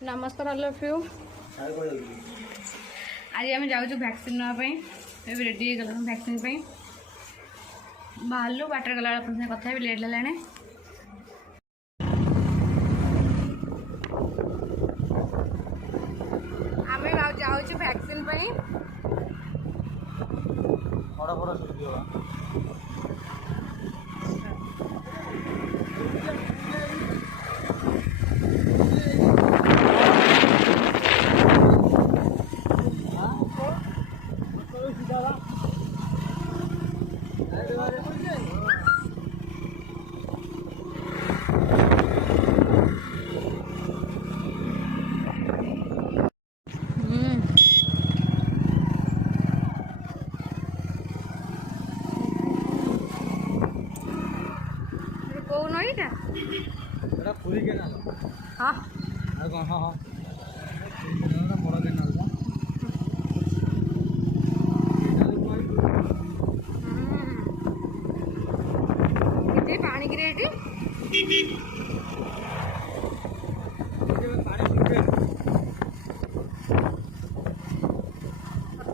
नमस्कार all of you. आज आम जाऊँ वैक्सीन नापी रेडी गल वैक्सीन बाहर बाटर गला कथा भी लेट है आम जाऊँ वैक्सीन हाँ पानी की रेट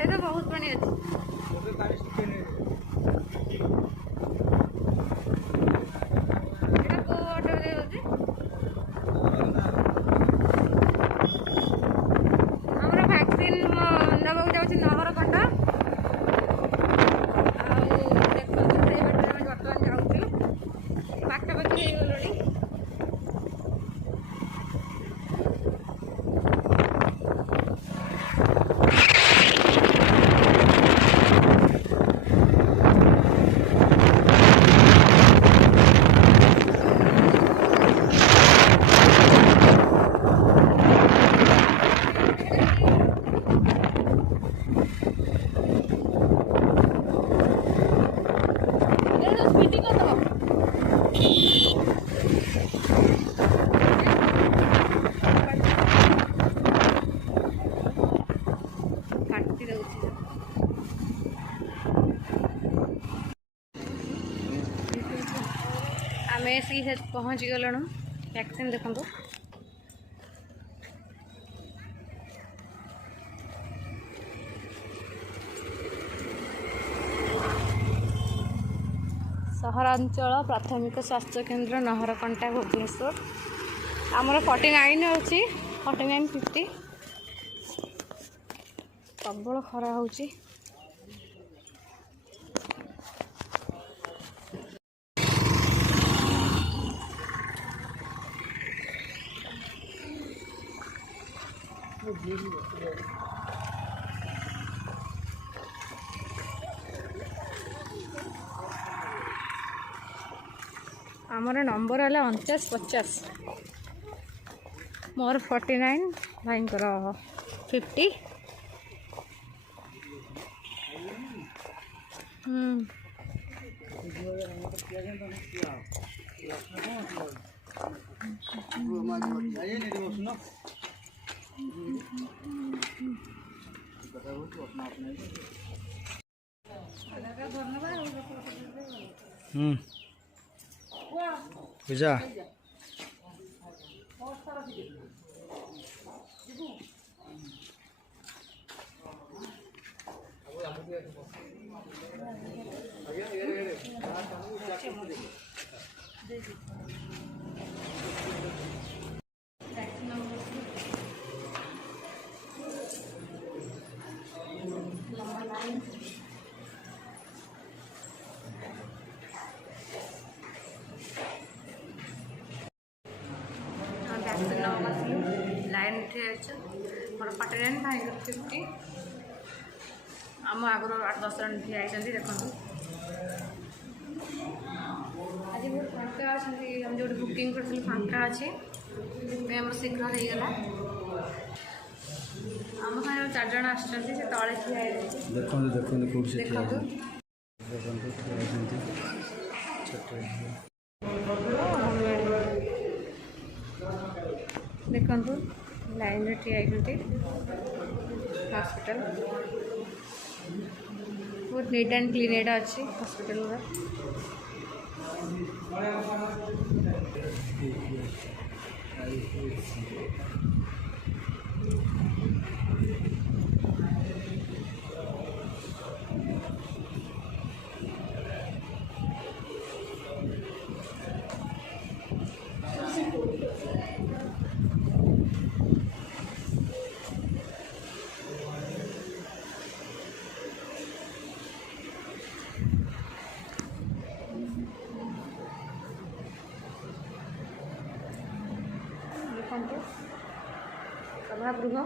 तो बहुत पानी अच्छी आम पहुँच गलु वैक्सीन देखो सहरांचल प्राथमिक स्वास्थ्य केन्द्र नहरकंटा भुवनेश्वर आमर 49 अच्छी 4950 प्रबल खरा हो आमर नंबर है 4950 मोर 49 भाई 50 पूजा लाइन मोर 49 भाई 50 आम आगुरी 8-10 जन ठिया देखो आज बहुत फाँका अच्छे हम जो बुकिंग कर फाँका अच्छे आम शीघ्र हो गला आम सारे 4 जन आते तले ठिया देखो देखो लाइन में ठिया हॉस्पिटल बहुत नीट एंड क्लीन एटा अच्छी हॉस्पिटल सभागृह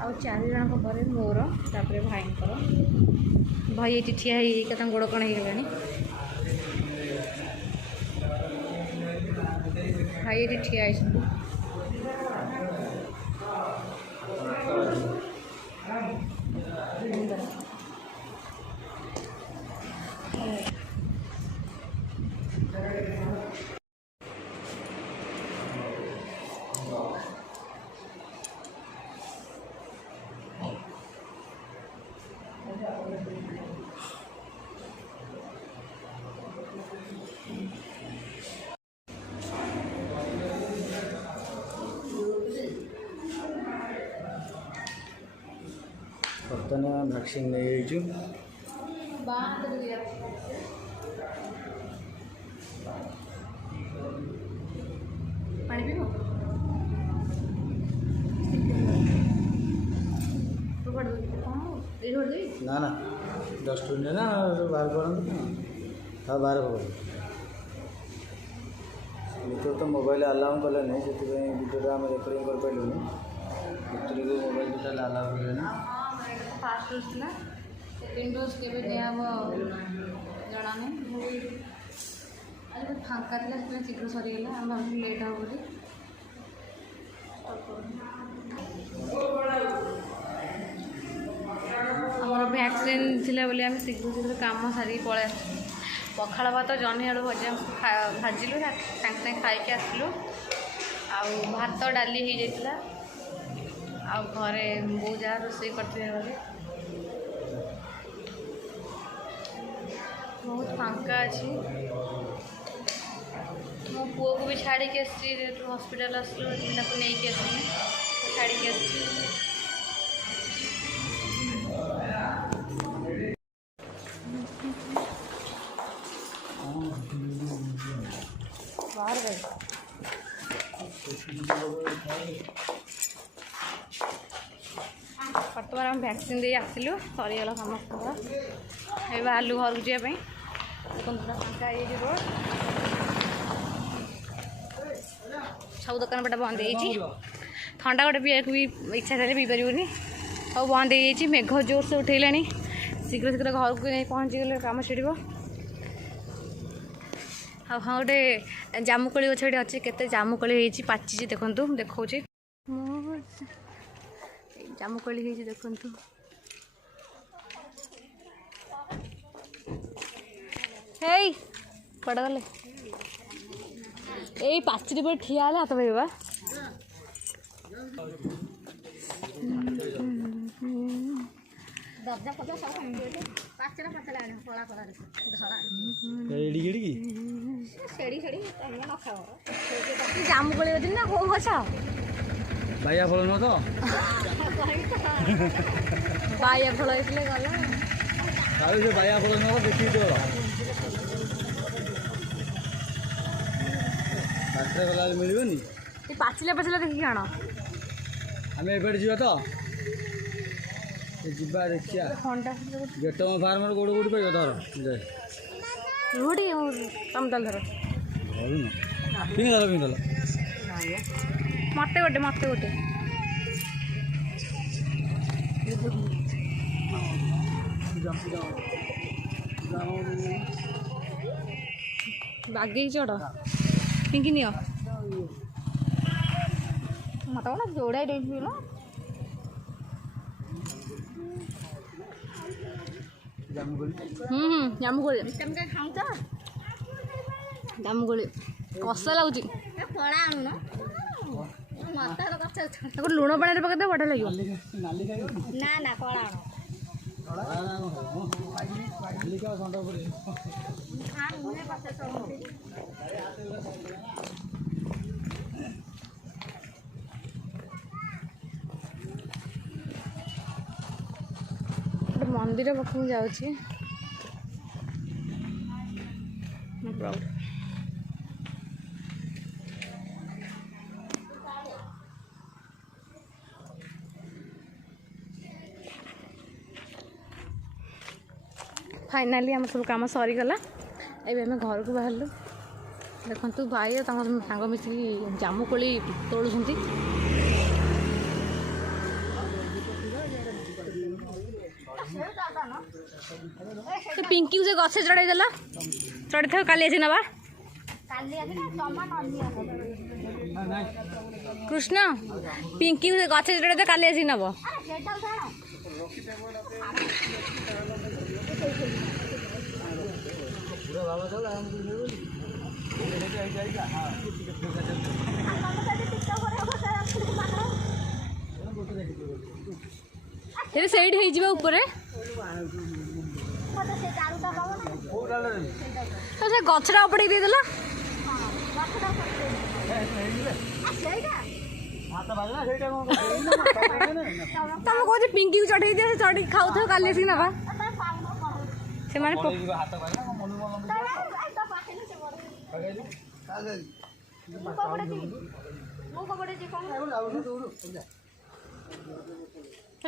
आउ 4 जन पर मोर तापर भाई भाई ये ठिया हो गोड़ कण हो भाई ये ठिया बर्तमान भैक्सीन नहीं पानी पीब ना ना डस्टबिन ना बाहर कर हाँ बाहर भर तो मोबाइल अलाउ कले नहीं से भिडियो आम रेकर्डिंग कर पार्लुनि भितर को मोबाइल टोटाल अलाउ कले ना फास्ट डोज था सेकेंड डोज के दिहब जना नहीं आज फांका था शीघ्र सरीगला आम भाव लेट हे बोली आमर वैक्सीन थिला बोली आम शीघ्र शीघ्र काम सारिक पलि पखाड़ भात जह्नी आलू भजा भाजिलु साଙ୍ଗे साଙ୍ଗे खाई आसलु भात डाली हो जाता आ घरे बो जहाँ रोषे करते बहुत फांका अच्छी मो पुओ को भी छाड़ी के हॉस्पिटल आसलु नहीं आसली छाड़ी के बाहर गए बर्तमान आम भैक्सीन दे आसलु सरीगला समस्त ए बाहरलु घर को जावाई पूरा फांका रोड सब दुकान पटा बंद हो ठंडा गोटे पीवाक भी इच्छा था पी पारूनी सब बंद हो मेघ जोर से उठेला शीघ्र शीघ्र घर को नहीं पहुँची गले कम छिड़ हाँ गोटे जामुकोली गछटे अच्छे केते जामुकोली पाची देखूँ देखा जामुकोली देखूँ हे कड़ा गले यही पाचरी पर ठिया हाथ पाइबा जामुकोली अच्छी ना कौ गछ बाया फल न तो बाया फल गला बाया फल न देखी तो बाटर गला मिलबनी पाचिला पाचिला देखिए आण आम एपटे जा तो जा देखिया गेटम फार्मर गोड़ गोड़ पाइब धर रोटी तम दल धर पिंधल पिंधल मत गोटे बागे चढ़ पिंकी नियो मत कौन जोड़ा देना जामुकोली जामुकोली कस लगुच लुण पानी पकड़ बढ़िया लगे ना ना कला मंदिर पाखक जाऊँगी फाइनाली आम सब कम सरीगला एवं आम घर को बाहर देखु भाई सांग मिसिक जामुकोली तोलुंट पिंकी से गछ चढ़ाई देला चढ़ी था काली आसी नवा कृष्ण पिंकी से गछ चढ़ाई काली आसी नब ସେଇଠି ଉପରେ ତ ସେ ଗଛଟା ଉପଡ଼େଇ ଦେଇଦେଲା ତମେ କହୁଛି ପିଙ୍କିକୁ ଚଢ଼େଇ ଦିଅ ସେ ଚଢ଼ିକି ଖାଉଥାଉ କାଲି ଆସିକି ନେବା ସେମାନେ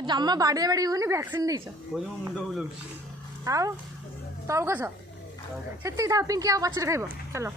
जमा बाड़ी बाड़ी हुए वैक्सीन नहीं आउ तल गछ से था पिंकी आ पचर खाइब चलो